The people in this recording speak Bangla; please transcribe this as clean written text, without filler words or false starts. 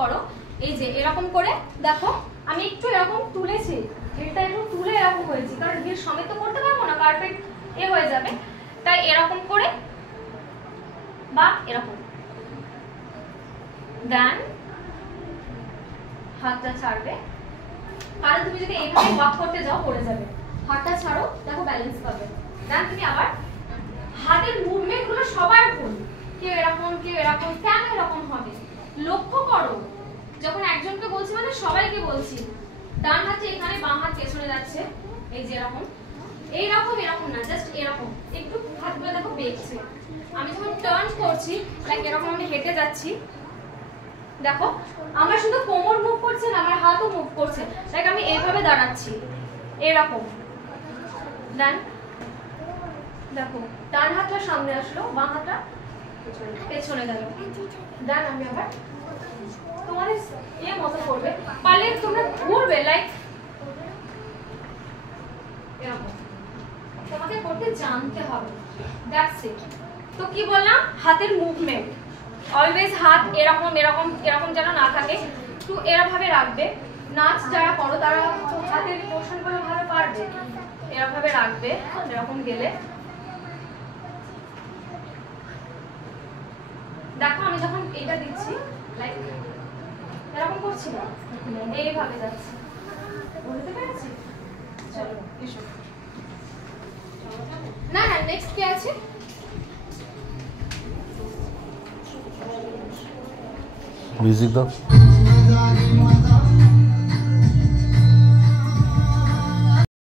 করো, এই যে এরকম করে দেখো আমি একটু এরকম তুলেছি, হিলটা একটু তুলে এরকম হয়েছি, কারণ হিল সমেত তো করতে পারবো না, কার্পেট এ হয়ে যাবে, তাই এরকম করে বা এরকম, দেন হাতটা ছাড়বে, কারণ তুমি যদি এইভাবে ওয়াক করতে যাও পড়ে যাবে, হাতটা ছাড়ো, দেখো ব্যালেন্স পাবে, দেন তুমি আবার হাতের মুভমেন্ট গুলো সবার ভুল, কেউ এরকম কেউ এরকম, কেন এরকম হবে লক্ষ্য করো, যখন একজনকে বলছি মানে সবাইকে বলছি, ডান হাতে এখানে বাম হাত পেছনে যাচ্ছে, এই যে এরকম, এইরকম এরকম না, জাস্ট এরকম, একটু হাতগুলো দেখো বেঁকছে, আমি যখন টার্ন করছি লাইক এরকম আমি হেঁটে যাচ্ছি, দেখো আমার শুধু কোমর মুভ করছে না, আমার হাতও মুভ করছে, লাইক আমি এইভাবে দাঁড়াচ্ছি এরকম, দেন দেখো ডান হাতটা সামনে আসলো, বাম হাতটা পেছনে গেল, দেন আমি আবার তোমাদের এর মতো করবে, পারলে তোমরা ঘুরবে লাইক এরকম, তোমাকে করতে জানতে হবে, দ্যাটস ইট। তো কি বললাম, হাতের মুভমেন্ট অলওয়েজ হাত এরকম এরকম এরকম যেন না থাকে, একটু এরকম ভাবে রাখবে, নাচ যারা করো তারা হাতের পোর্শন গুলো ভালো পারবে, এরকম ভাবে রাখবে, এরকম গেলে দেখো আমি যখন এটা দিচ্ছি লাইক এরকম করছি না, এইভাবে যাচ্ছি, বুঝতে পেরেছি? চলো এসো, না না নেক্সট কি আছে, মিউজিক দাও।